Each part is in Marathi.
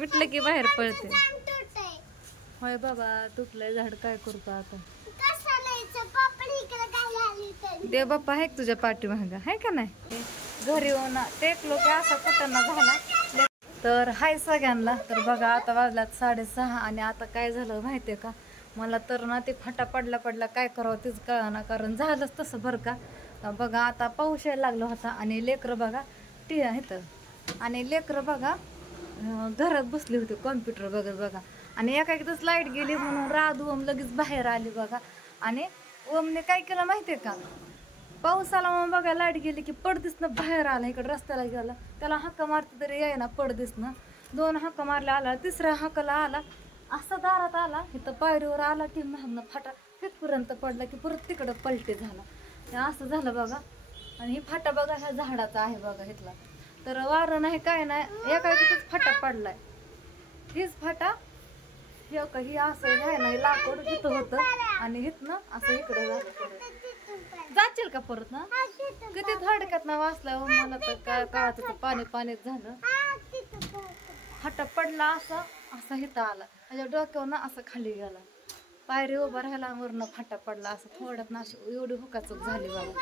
मिटलं की बाहेर पळते. होय बाबा तुटलंय झाड, काय करतो आता. देव बाप्पा आहे तुझ्या पाठीमागं, आहे का नाही. घरी येऊन टेकलो की असा कुटाणा झाला. तर हाय सगळ्यांना. तर बघा आता वाजल्यात 6:30 आणि आता काय झालं माहितीये का, मला तर ना ते फाटा पडला काय करावं तेच कळना. कारण झालंच तसं बरं का. बघा आता पाऊस यायला लागला होता आणि लेकरं बघा इथं, आणि लेकरं बघा घरात बसली होती कॉम्प्युटर बघत बघा. आणि एकदाच लाईट गेली म्हणून राधू ओम लगेच बाहेर आली बघा. आणि ओमने काय केलं माहितीये का, पाऊस आला मग बघा लाईट गेली की पडदिसनं बाहेर आला, इकडे रस्त्याला गेला. त्याला हाका मारते तरी यायना पडदिसनं. 2 हाका मारल्या आला, 3ऱ्या हाकाला आला असा दारात आला, इथं पायरीवर आला की महागनं फाटा तिथपर्यंत पडला की परत तिकडं पलटे झाला. असं झालं बघा. आणि ही फाटा बघा ह्या झाडाचा आहे बघा इथला. तर वारं नाही काय नाही, एका तिथंच फाटा पडलाय. हीच फाटा ही असं घ्याय नाही, लाकूड तिथं होतं आणि इथनं असं इकडं झालं. जाशील का परत ना, किती थडक्यात ना वाचला मला तर काय काळात पाणीच झालं. फाटा पडला असा हिता आला, माझ्या डोक्यावर ना असं खाली गेला. पायरी उभा राहायला वरनं फाटा पडला. असं थोड्यात ना अशी एवढी हुकाचूक झाली बाबा.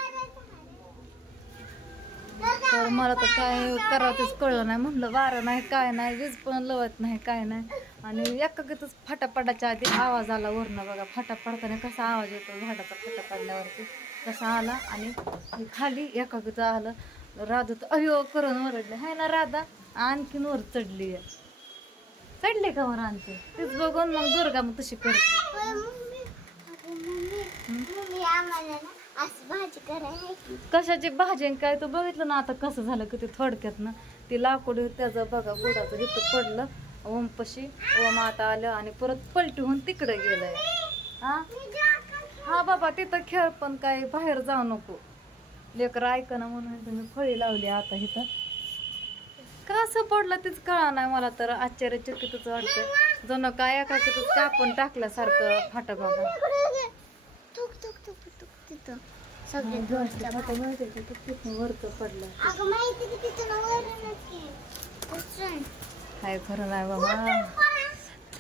तर मला तर काय करावं तेच कळलं नाही. म्हणलं वारं नाही काय नाही, वीज पण लवत नाही काय नाही. आणि एकागतच फाटा पडायच्या आधी आवाज आला वरनं बघा. फाटा पडताना कसा आवाज येतो झाडाचा फाटा पडल्यावरती तसा आला. आणि खाली एकागत आलं. राधा तर अयो करून ओरडले, हाय ना राधा. आणखीन वर चढली का वर आणते तेच बघून मग दुर्गा मग तशी करते. कशाची भाजी काय तू बघितलं ना आता कसं झालं किती थोडक्यात ना. ती लाकूड त्याचं बघा बुडाचं इथं पडलं ओमपशी. ओम आता आलं आणि परत पलटी होऊन तिकडे गेलंय. हा बाबा तिथं खेळ, पण काय बाहेर जाऊ नको. लेकरं ऐकना म्हणून मी फळी लावली आता इथं. कसं पडलं तेच कळा नाही मला तर. आश्चर्यचकितच वाटतं, जणू काय एका तिथं कापून टाकल्यासारखं फाटा बघा. वरच पडलं काय खरं नाही बाबा.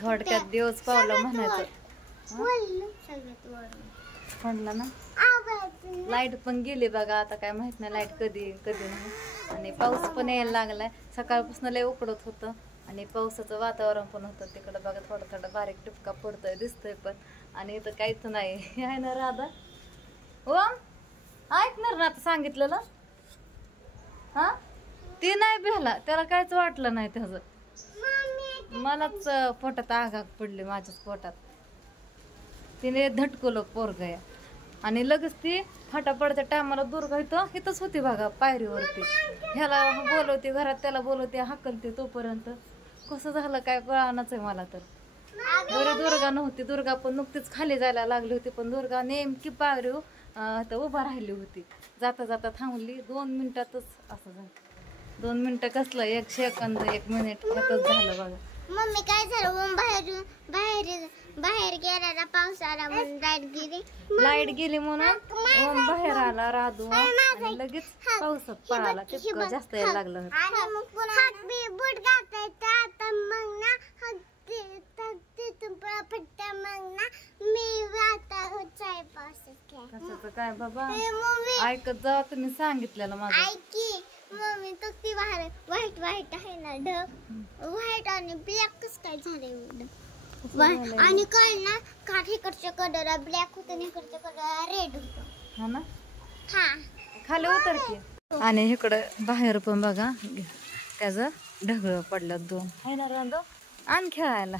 थोडक्यात दिवस पावला म्हणायचं. पडला ना. लाईट पण गेली बघा. आता काय माहित नाही लाईट कधी नाही. आणि पाऊस पण यायला लागलाय. सकाळपासून लय उकडत होतं आणि पावसाचं वातावरण पण होतं तिकडं बघा. थोडा बारीक टिपका पडतोय दिसतोय पण. आणि इथं काहीच नाही आहे ना राधा. ओम ऐकणार ना आता सांगितलं ना. हा ती नाही भेला, त्याला काहीच वाटलं नाही त्याचं. मलाच पोटात आग पडली, माझ्याच पोटात. तिने धटकवलं पोरगया. आणि लगेच ती फाटा पडत्या टायमाला दुर्गा इथंच होती बघा पायरीवरती. ह्याला बोलवते घरात, त्याला बोलवते हाकलते. तोपर्यंत कसं झालं काय कळानच आहे मला तर. बरी दुर्गा नव्हती. दुर्गा पण नुकतीच खाली जायला लागली होती, पण दुर्गा नेमकी पायरी उभा राहिली होती. जाता जाता थांबली 2 मिनिटातच असं झालं. 2 मिनिटं कसलं 1 सेकंद 1 मिनिट ह्यातच झालं बघा. मम्मी काय झालं, बाहेर गेला पावसाला लाईट गेली म्हणून ओम बाहेर आला राधू आणि लगेच पावसात पळाला. तितकं जास्त यायला लागलं. बुट घालायचं आता मग ना कशाचं काय बाबा ऐकत जा तुम्ही सांगितलेलं माझं. ऐकी मम्मी तो ती व्हाईट आहे ना ढग, व्हाईट आणि ब्लॅक कसं काय झालंय. आणि काय ना काठ इकडच्या कलर ब्लॅक होतं आणि इकडच्या कलर रेड होतं. हा ना. हा खाली उतर की. आणि इकडं बाहेर पण बघा त्याचं ढगळ पडलं 2 आहे ना रांधो आण खेळायला.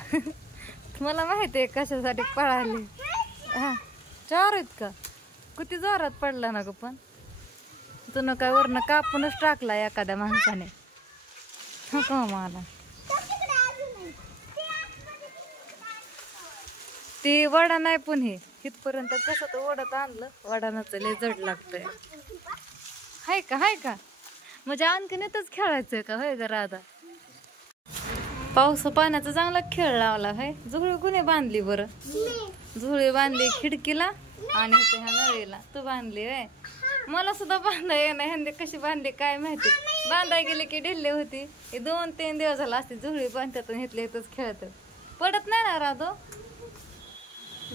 मला माहिती आहे कशासाठी पळाली. हा 4 आहेत का, किती जोरात पडला ना ग. पण तुला काय वरनं कापूनच टाकला एखाद्या माणसाने. का मला ती वडा नाही पण हे इथपर्यंत कसं तर ओढत आणलं. वडानाचं लय जड लागतंय. हाय का म्हणजे आणखीन इथंच खेळायचंय का होय ग राधा. पाऊस पाण्याचा चांगला खेळ लावला हाय. झुळी कुणी बांधली बरं. झुळी बांधली खिडकीला आणि ह्या नळीला तू बांधली होय. मला सुद्धा बांधा येणार. ह्यांनी कशी बांधली काय माहिती. बांधाय गेले की ढिल्ले होती. हे 2-3 दिवस झाला असते झुळी बांधतात आणि इथले इथंच खेळत. पडत नाही ना राधो.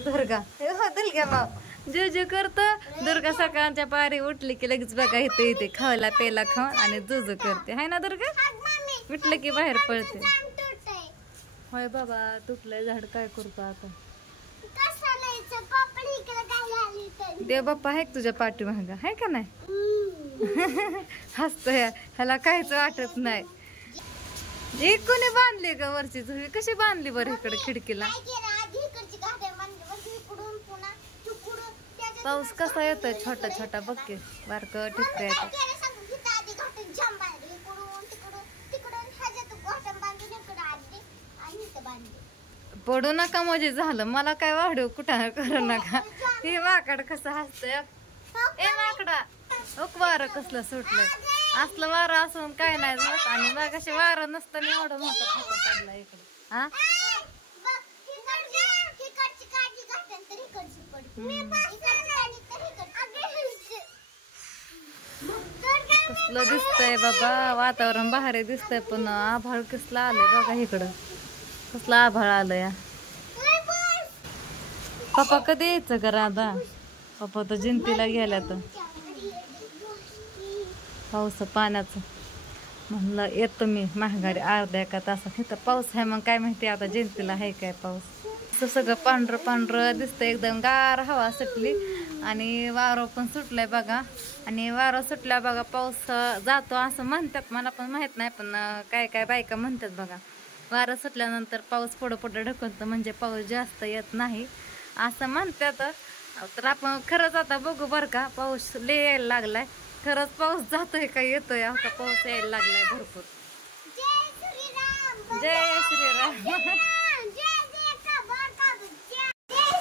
दुर्गा हे हो दुर्गा भाऊ जे जे करत. दुर्गा सकाळच्या पारी उठली की लगेच बघा इथे इथे खायला पेला खाऊन आणि जुज करते हाय ना दुर्गा. उठलं की बाहेर पळते. होय बाबा तुटलंय झाड काय करतो आता. देव बाप्पा आहे तुझ्या पाठीमाग आहे का नाही. हसतोय ह्याला काहीच वाटत नाही. एक कोणी बांधली ग वरची झुळी कशी बांधली बरं इकडे खिडकीला. पाऊस कसा येतोय छोटा छोटा बघ बारक ठिपका येतो. पडू नका म्हणजे झालं मला काय वाढू कुठं करू नका. हे माकड कसं हसतंय. ए माकडा वारं कसलं सुटलं. असलं वारं असून काय नाही जात आणि मग असे वारं नसताना एवढं मोठं फोटो काढला इकडे. हा कसलं दिसतंय बाबा. वातावरण भारी दिसतंय पण आभाळ कसलं आलंय बघा इकडं. कसलं आभाळ आलं या. पप्पा कधी यायचं का राधा. पप्पा तर जिंतीला गेल्या तर पाऊस पाण्याचं म्हणलं येतो मी महागारी अर्ध्या एका तासात. इथं पाऊस आहे मग काय माहिती आता जिंतीला आहे काय पाऊस. असं सगळं पांढरं पांढरं दिसतंय एकदम गार हवा सुटली आणि वारं पण सुटलंय बघा. आणि वारं सुटल्या बघा पाऊस जातो असं म्हणतात मला पण माहित नाही पण काय काय बायका म्हणतात बघा. वारं सुटल्यानंतर पाऊस पुढं पुढं ढकलतं म्हणजे पाऊस जास्त येत नाही असं म्हणतात. तर आपण खरंच आता बघू बरं का. पाऊस लय यायला लागलाय. खरंच पाऊस जातोय का येतोय. आता पाऊस यायला लागलाय भरपूर. जय श्रीराम.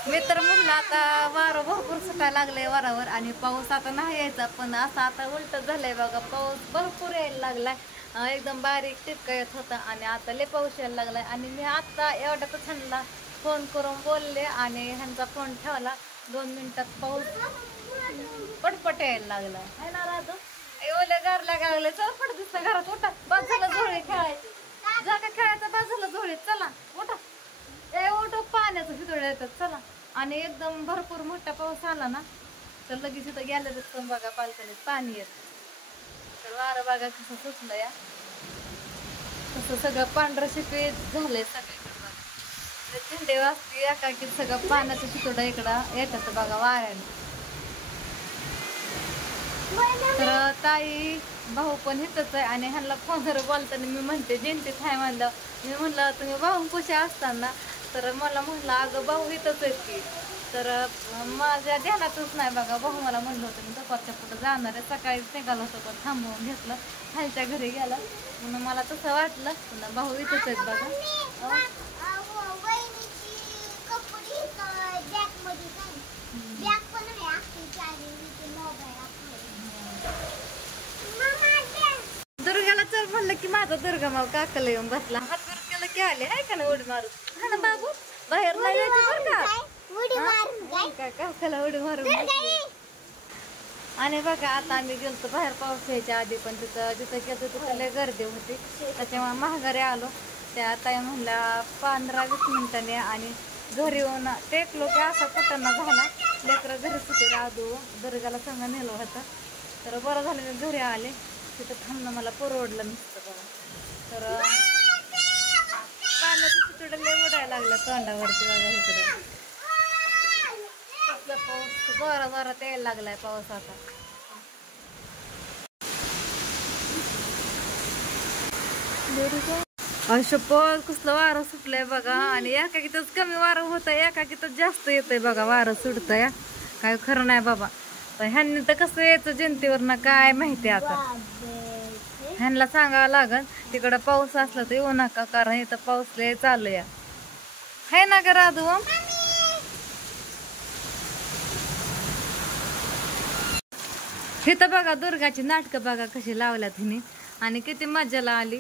मी तर म्हणलं आता वारं भरपूर सुटायला लागलंय वरावर आणि पाऊस आता नाही यायचा पण असं आता उलट झालंय बघा. पाऊस भरपूर यायला लागलाय. एकदम बारीक टिपका येत होता आणि आता लय पाऊस यायला लागलाय. आणि मी आता एवढ्यातच ह्यांना फोन करून बोलले आणि ह्यांचा फोन ठेवला. 2 मिनिटात पाऊस पटपट यायला लागलाय है ना राजू. ओल्या गारल्या गागले चल पट दिसतं घरात. उठा बाजूला झोळी खेळायची जागा खेळायचा बाजूला झोळी चला उठा. ए उठ पाण्याचं फितोड्या येतात चला. आणि एकदम भरपूर मोठा पाऊस आला ना तर लगेच इथं गेलं पण बघा बाल्कनीत पाणी येत. तर वारं बघा कसं सुटलं या. तसं सगळं पांढरं शिपीत झालंय सगळीकडे. थंडी वाजती एकाकी सगळं पाण्याचं शितोडा इकडं येतात बघा वाऱ्याने. तर ताई भाऊ पण इथंच आहे आणि ह्यांना फोन जर बोलताना मी म्हणते जयंतीत आहे म्हणलं. मी म्हणलं तुम्ही भाऊ कुशा असताना तर मला म्हणलं अगं भाऊ इथंच आहेत की. तर माझ्या ध्यानातच नाही बघा. भाऊ मला म्हणलं होतं मी दुपारच्या पुढं जाणार आहे. सकाळीच निघालं होतं पण थांबवून घेतलं खालच्या घरी गेला म्हणून मला तसं वाटलं. पण भाऊ इथंच आहेत बघा. दुर्गाला चल म्हणलं की माझा दुर्गा माव काकाला येऊन बसला. हात वर केलं की आले आहे का ना उडी मारून. हा ना बाबू बाहेर नाही यायचं बरं का. काकाला उडी मारून. आणि बघा आता आम्ही गेलतो बाहेर पाऊस यायच्या आधी पण तिथं जिथं गेलो तिथं लय गर्दी होती त्याच्यामुळे महागारी आलो. त्या ताई म्हणल्या 15-20 मिनिटांनी आणि घरी येऊन टेकलो की असा कुटाणा झाला. लेकरं घरी सुटे राधू दुर्गाला संग नेलं होतं. तर बरं झालं मी घरी आले. तिथं थांबणं मला परवडलं नसतं बघा. तर पाण्याचं सुटडं लय उडायला लागलं तोंडावरती बघा इकडं. कसलं पाऊस जोरात यायला लागलाय पाऊस आता. शपथ कसलं वारं सुटलंय बघा. आणि एकाकीतच कमी वारं होत आहे एकाकीतच जास्त येतंय बघा. वारं सुटतंय काय खरं नाही बाबा. तर ह्यांनी तर कसं यायचं जयंतीवर ना काय माहिती. आता ह्यांना सांगावं लागल तिकडं पाऊस असला तर येऊ नका कारण इथं पाऊस लय चालू या है ना ग राधू. इथं बघा दुर्गाची नाटकं बघा कशी लावल्यात हिने आणि किती मजाला आली.